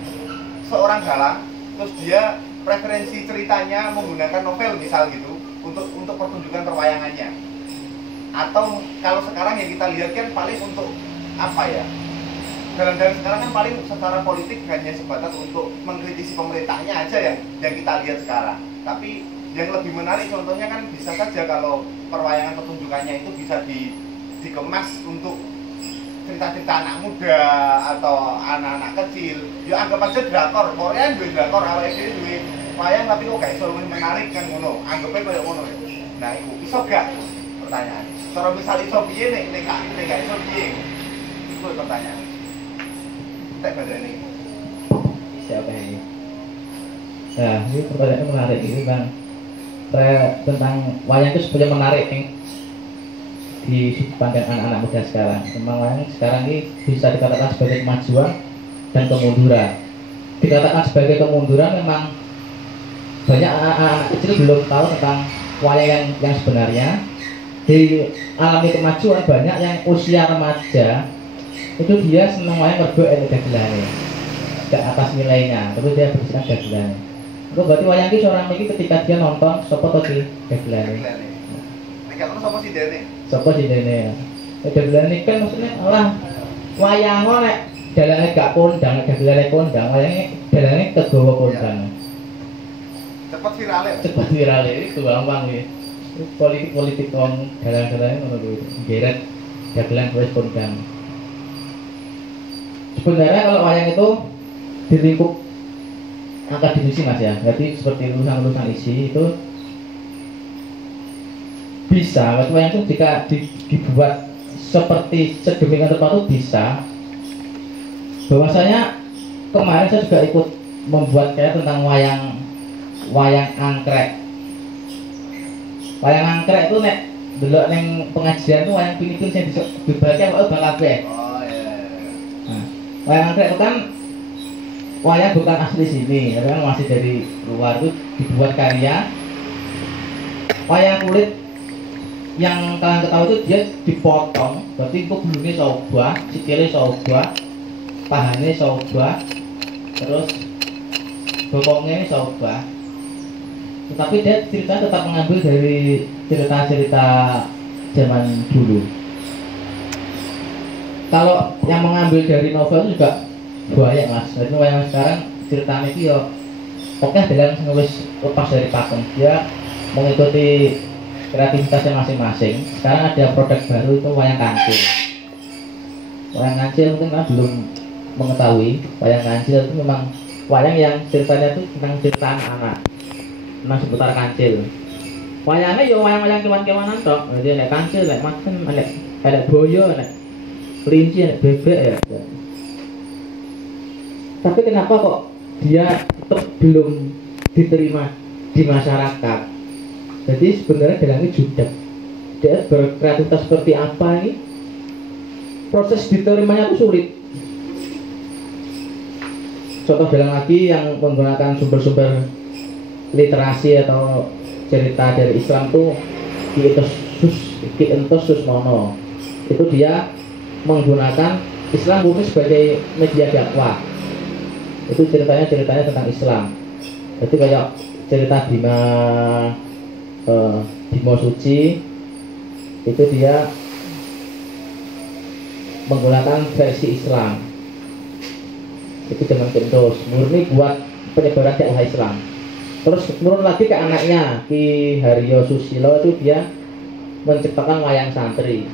seorang dalang terus dia preferensi ceritanya menggunakan novel misal gitu untuk pertunjukan perwayangannya. Atau kalau sekarang yang kita lihat kan paling untuk apa ya? Dalang-dalang sekarang kan paling secara politik hanya sebatas untuk mengkritisi pemerintahnya aja yang kita lihat sekarang. Tapi yang lebih menarik contohnya kan bisa saja kalau perwayangan pertunjukannya itu bisa dikemas untuk cerita-cerita anak muda atau anak-anak kecil, ya anggap aja drakor. Korea duwe drakor, awake dhewe duwe wayang tapi kok gak iso luwih menarik kan ngono. Anggape koyo ngono. Nah, iso gak? Pertanyaan. Cara misal iso piye nek gak iso piye? Itu pertanyaan. Tak badane. Siapa ini? Nah, ini pertanyaannya menarik ini Bang. Saya tentang wayang itu sebenarnya menarik nih di sudut pandang anak-anak muda sekarang. Memang wayang sekarang ini bisa dikatakan sebagai kemajuan dan kemunduran. Dikatakan sebagai kemunduran memang banyak anak-anak kecil belum tahu tentang wayang yang sebenarnya. Di alami kemajuan banyak yang usia remaja itu dia senang wayang mergo dagelannya ke atas nilainya, tapi dia berisikan dagelannya. Itu berarti wayang ini seorang ini ketika dia nonton sopo tadi dagelannya. Nek ngono sapa sih dene? Sopo sih dene? Dagelannya kan maksudnya lah wayang nek dalane gak kondang, dagelane kondang, wayangnya dalane kegawa kondang. Cepet viral ya? Cepat viral itu gampang ya. Politik wong dalang-dalangnya ngono kuwi. Geret dagelan wis kondang. Sebenarnya kalau wayang itu di lingkup akademisi Mas ya, jadi seperti lulusan-lulusan isi itu bisa, wayang itu jika dibuat seperti sedemikian rupa itu bisa. Bahwasanya kemarin saya juga ikut membuat kayak tentang wayang angkrek. Wayang angkrek itu nek delok ning pengajian itu wayang pinipun sing dibaca kok bang kabeh. Oh iya. Nah, wayang angkrek itu kan wayang bukan asli sini, tapi kan masih dari luar itu dibuat karya. Wayang kulit yang kalian ketahui itu dia dipotong, berarti itu bulunya sobah, sikilnya sobah, pahanya sobah, terus bokongnya ini sobah. Tetapi dia cerita tetap mengambil dari cerita-cerita zaman dulu. Kalau yang mengambil dari novel itu juga banyak Mas. Jadi yang sekarang ceritanya itu ya oke dalam wis lepas dari pakem, dia mengikuti kreativitasnya masing-masing. Sekarang ada produk baru itu wayang kancil. Wayang kancil mungkin kan belum mengetahui. Wayang kancil itu memang wayang yang ceritanya itu tentang cerita anak, tentang seputar kancil. Wayangnya ya wayang-wayang kewan-kewanan toh. Jadi nek kancil, nek makan, nek boyo, nek kelinci, nek bebek ya. Tapi kenapa kok dia tetap belum diterima di masyarakat? Jadi sebenarnya dalangnya judak. Dia berkreativitas seperti apa ini? Proses diterimanya itu sulit. Contoh dalang lagi yang menggunakan sumber-sumber literasi atau cerita dari Islam tuh Ki Entus Susmono. Itu dia menggunakan Islam murni sebagai media dakwah. Itu ceritanya tentang Islam. Jadi kayak cerita Bima Suci itu dia menggunakan versi Islam. Itu zaman Kentus murni buat penyebaran dakwah Islam. Terus turun lagi ke anaknya Ki Haryo Susilo, itu dia menciptakan wayang santri.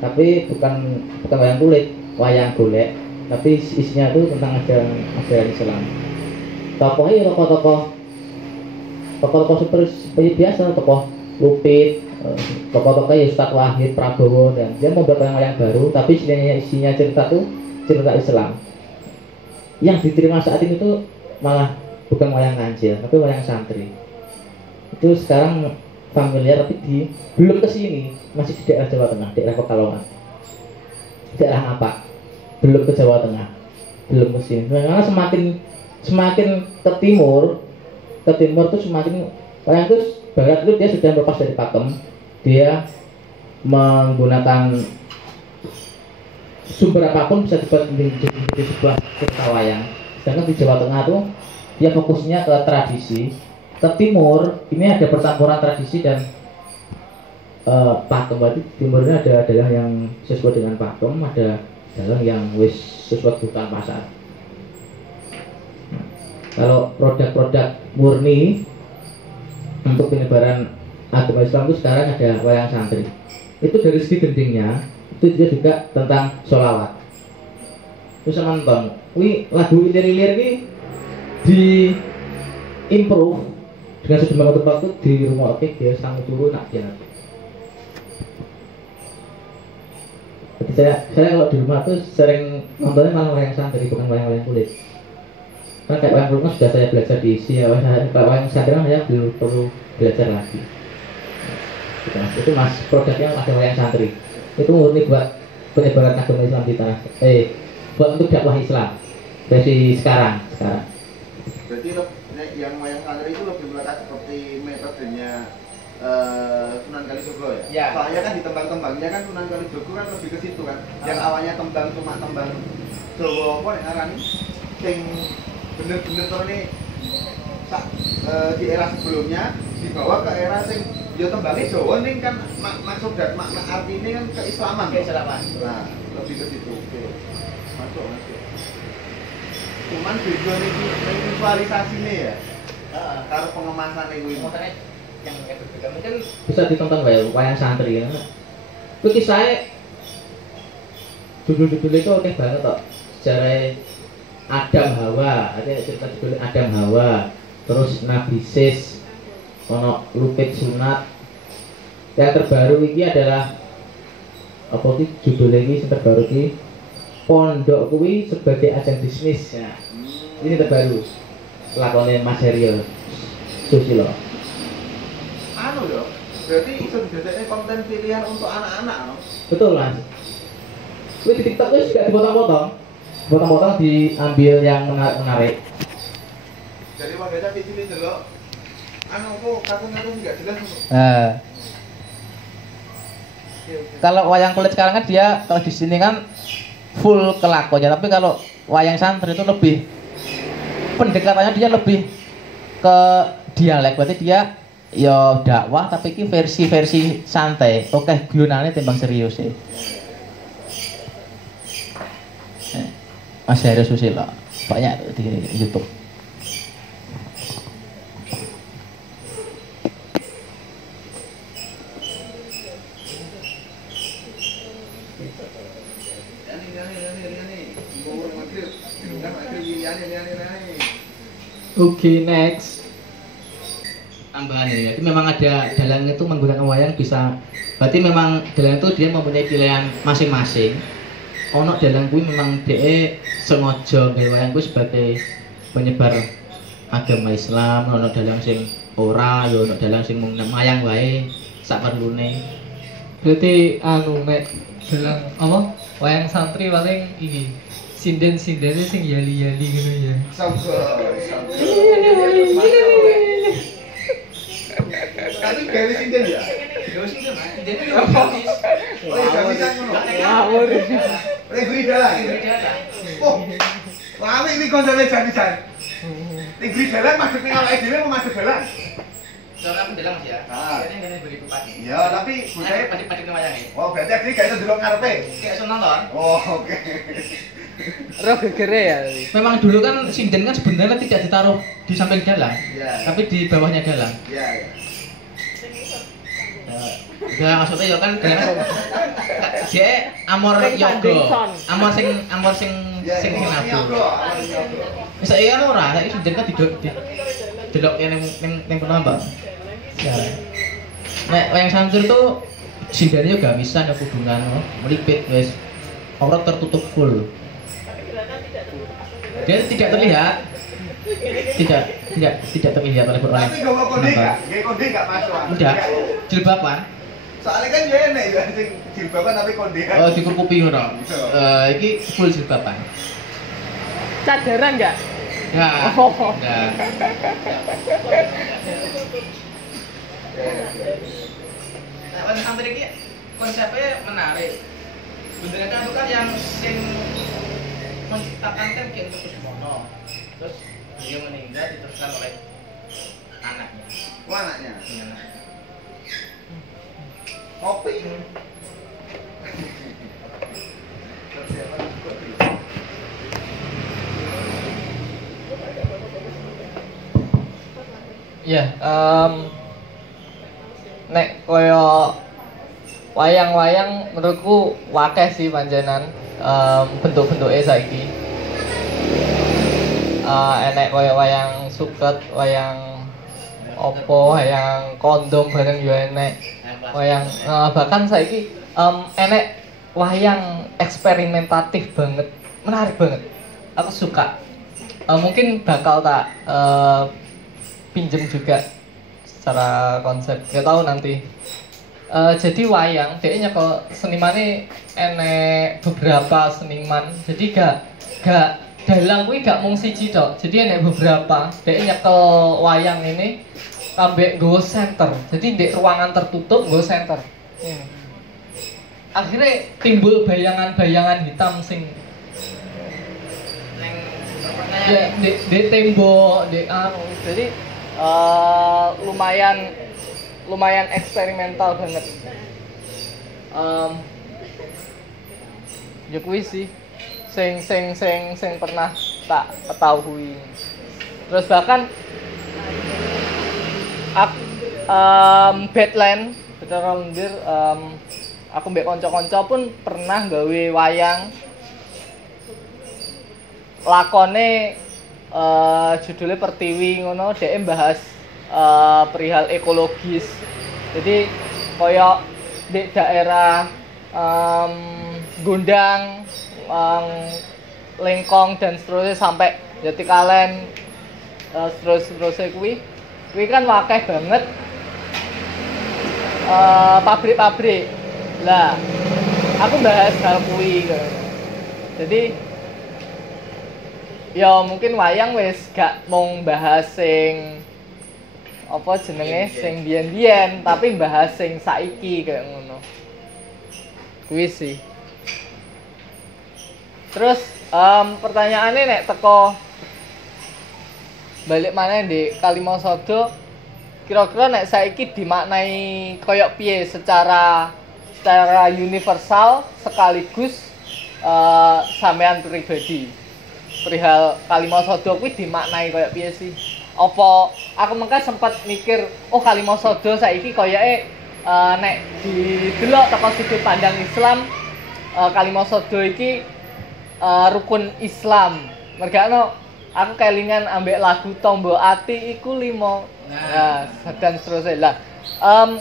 Tapi bukan wayang kulit, wayang golek. Tapi isinya itu tentang ajaran Islam. Tokohnya tokoh seperti biasa, tokoh Lupit, tokoh-tokohnya Ustadz Wahid, Prabowo, dan dia membuat wayang baru, tapi isinya cerita tuh cerita Islam. Yang diterima saat ini tuh malah bukan wayang kancil, tapi wayang santri. Itu sekarang familiar, tapi belum ke sini, masih di daerah Jawa Tengah, daerah Pekalongan. Daerah apa? Belum ke Jawa Tengah, belum ke sini. Karena semakin ke timur tuh semakin wayang itu barat itu dia sudah lepas dari pakem, dia menggunakan sumber apapun bisa dibuat menjadi sebuah cerita wayang. Sedangkan di Jawa Tengah tuh dia fokusnya ke tradisi. Ke timur ini ada percampuran tradisi dan pakem. Berarti timurnya ada adalah yang sesuai dengan pakem, ada dalang yang wis sesuai kebutuhan pasar. Kalau produk-produk murni untuk penyebaran agama Islam itu sekarang ada wayang santri. Itu dari segi gendingnya itu juga tentang sholawat. Terus nonton, lagu ilir-ilir ini di improve dengan sejumlah waktu di rumah. Oke, dia sang turu nak dia. Jadi saya kalau di rumah tuh sering nontonnya malah wayang santri, bukan wayang-wayang kulit. Karena kayak wayang kulit sudah saya belajar di isi, wayang santri saya belum perlu belajar lagi. Gitu, mas. Itu mas produknya ada wayang santri. Itu murni buat penyebaran agama Islam di tanah, buat untuk dakwah Islam versi sekarang. Berarti yang wayang santri itu lebih melekat seperti metodenya Sunan Kalijogo ya? Ya. Soalnya kan di tembang-tembangnya kan Sunan Kalijogo kan lebih ke situ kan. Yang awalnya tembang cuma tembang Jawa apa yang ngarani sing bener-bener tuh ini di era sebelumnya dibawa ke era sing ya tembangnya Jawa nih kan maksud dan makna arti ini kan keislaman. Nah, lebih ke situ. Oke. Masuk. Cuman beda nih visualisasi nih ya. Karo pengemasan ini. Yang berbeda mungkin bisa ditonton wayang santri ya. Itu kisahnya judul-judul itu oke banget kok. Sejarah Adam Hawa, ada cerita judul Adam Hawa, terus Nabi Sis, ono Lupit Sunat. Yang terbaru ini adalah apa sih judul ini yang terbaru ini Pondok Kuwi sebagai ajang bisnis ya. Ini terbaru lakonnya Mas Heriel Susilo. Anu yo, berarti itu dijadikan konten pilihan untuk anak-anak no? Betul mas. Di TikTok itu juga dipotong-potong, diambil yang menarik. Jadi makanya di sini dulu, anu kok kartun-kartun nggak jelas. Kalau wayang kulit sekarang kan dia kalau di sini kan full kelakonnya, tapi kalau wayang santri itu lebih pendekatannya dia lebih ke dialek, berarti dia ya dakwah tapi ini versi santai. Oke, gulunane timbang serius sih. Mas Heri Susilo banyak di YouTube. Oke, next. Tambahan ini, itu memang ada dalang itu menggunakan wayang bisa, berarti memang dalang itu dia mempunyai pilihan masing-masing. Ono dalang kuwi memang dia sengaja gawe wayang kuwi sebagai penyebar agama Islam, ono dalang sing ora, ya ono dalang sing mung wayang wae sak perlune. Berarti anu nek dalam apa? Wayang santri paling iki sinden-sindene sing yali-yali ngono ya. Tapi gawe sinden ya? Gawe sinden, Mas. Sinden itu yo habis. Oh, ya bisa ngono. Ngawur. Negeri dalang. Oh. Lami iki koncone jan-jan. Negeri dalang masuk ning awake dhewe mau masuk dalang. Soalnya aku dalang Mas ya. Ini ngene beri bupati. Ya, tapi saya padi-padi wayange. Oh, berarti akhirnya gak iso delok ngarepe. Kayak iso nonton. Oh, oke. Roh gegere ya. Memang dulu kan sinden kan sebenarnya tidak ditaruh di samping dalang, tapi di bawahnya dalang. Iya. Ya maksudnya ya kan dia amor yoga, amor sing nabur. Bisa iya ora, saiki sinden kan delok ning penambang. Ya. Nek wayang santri tuh sindennya juga bisa ada hubungan melipit wes aurat tertutup full. Dia tidak terlihat, tidak terlihat oleh orang. Tapi gak mau kode gak? Kode gak masuk. Udah, jilbaban. Soalnya kan dia enak ya, jilbaban tapi kondean. Oh, dikukupi ora. Iki full jilbaban. Cadaran enggak? Ya. Oh. Ya. Nah, wayang santri iki konsepnya menarik. Bener kan itu kan yang sing menciptakan kan Ki Entuk Kuswono. Terus dia meninggal diteruskan oleh anaknya. Oh, anaknya. Iya. Kopi. Ya, nek koyo wayang-wayang menurutku wakeh sih panjenan bentuk-bentuknya saiki. Enek koyo wayang suket, wayang opo, wayang kondom bareng yo enek. Wayang bahkan saiki enek wayang eksperimentatif banget, menarik banget. Aku suka. Mungkin bakal tak pinjem juga secara konsep, gak tahu nanti. Jadi wayang, dia nyekel senimannya enek beberapa seniman. Jadi gak dalang kuwi gak mung siji tok. Jadi enek beberapa. Dia nyekel wayang ini ambek nggo center. Jadi di ruangan tertutup nggo center. Ini. Akhirnya timbul bayangan-bayangan hitam sing di tembok, di jadi lumayan eksperimental banget. Ya kuwi sih sing pernah tak ketahui. Terus bahkan Badland aku mbek kanca-kanca pun pernah gawe wayang lakone judulnya Pertiwi ngono, dhek bahas perihal ekologis. Jadi koyo di daerah Gondang, Lengkong dan seterusnya sampai Jatikalen, seterusnya kuwi kan wakeh banget pabrik-pabrik. Lah, aku bahas hal kuwi. Jadi ya mungkin wayang wis gak mung bahas sing apa jenenge sing biyen-biyen, tapi bahas sing saiki kayak ngono. Kuwi sih. Terus pertanyaannya nek teko balik mana di Kalimasada, kira-kira nek saiki dimaknai koyok piye secara universal sekaligus sampean pribadi. Perihal Kalimasada kuwi dimaknai koyok piye sih? Apa aku mengko sempat mikir, oh Kalimasada saiki koyoke nek didelok teko sudut pandang Islam, Kalimasada iki rukun Islam. Mergakno aku kelingan ambek lagu Tombo Ati iku 5. Nah, dan seterusnya lah.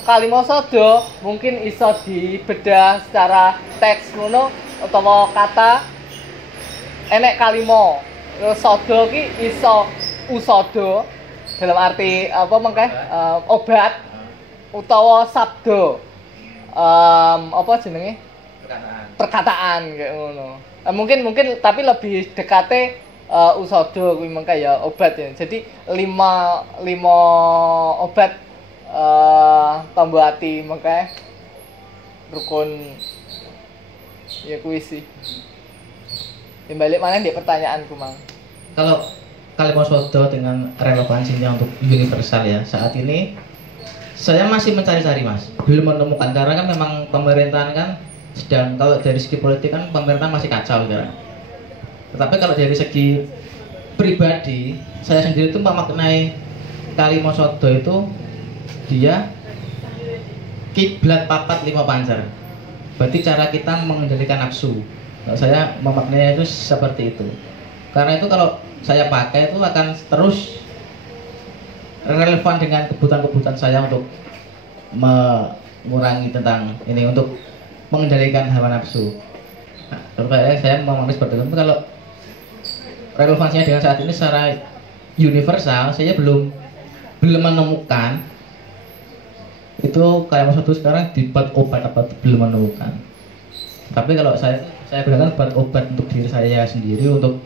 Kalimasada mungkin iso dibedah secara teks ngono utawa kata enek kalimo. Sada ki iso usada dalam arti apa mengke obat utawa sabda. Apa jenenge? Perkataan kayak ngono. Mungkin tapi lebih dekate usada kuwi mengke ya obat ya. Jadi 5 obat Tombo Ati mengke rukun ya kuwi sih. Balik mana di pertanyaanku Mang. Kalau Kalimasada dengan relevansinya untuk universal ya, saat ini saya masih mencari-cari Mas, belum menemukan, karena kan memang pemerintahan kan sedang, kalau dari segi politik kan pemerintah masih kacau kan. Tetapi kalau dari segi pribadi, saya sendiri itu memaknai Kalimasada itu dia kiblat papat 5 pancer. Berarti cara kita mengendalikan nafsu. Saya memaknainya itu seperti itu. Karena itu kalau saya pakai itu akan terus relevan dengan kebutuhan-kebutuhan saya untuk mengurangi tentang ini, untuk mengendalikan hawa nafsu. Nah, kalau saya memaknai seperti itu. Kalau relevansinya dengan saat ini secara universal, saya belum menemukan itu Kalimasada sekarang dibuat obat apa, belum menemukan. Tapi kalau saya gunakan buat obat untuk diri saya sendiri, untuk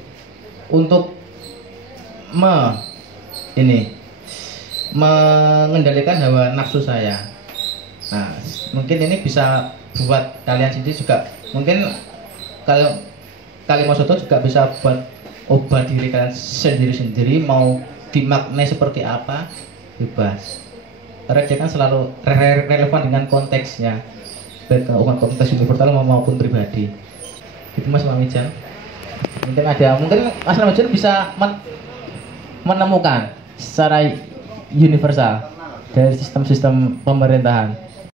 mengendalikan hawa nafsu saya. Nah, mungkin ini bisa buat kalian sendiri juga. Mungkin kalau Kalimasada juga bisa buat obat diri kalian sendiri-sendiri. Mau dimaknai seperti apa, bebas. Karena dia kan selalu relevan dengan konteksnya, baik konteks universal maupun pribadi. Itu Mas Mamijan. Mungkin Mas Mamijan bisa menemukan secara universal dari sistem-sistem pemerintahan.